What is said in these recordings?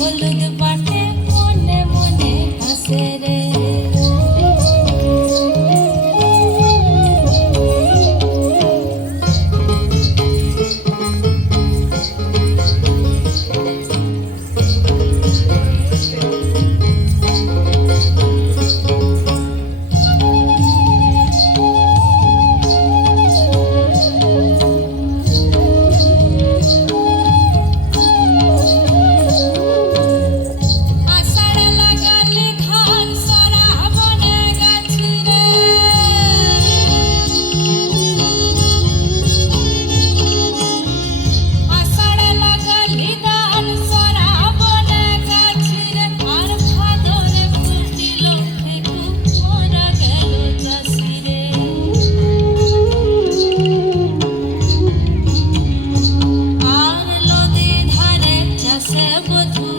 All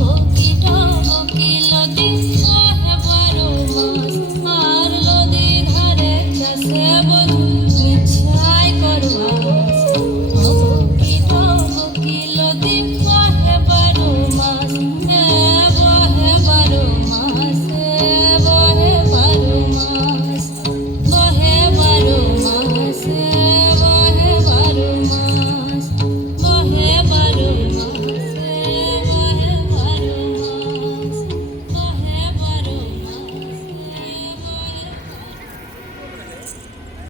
বকিল বকিল দিন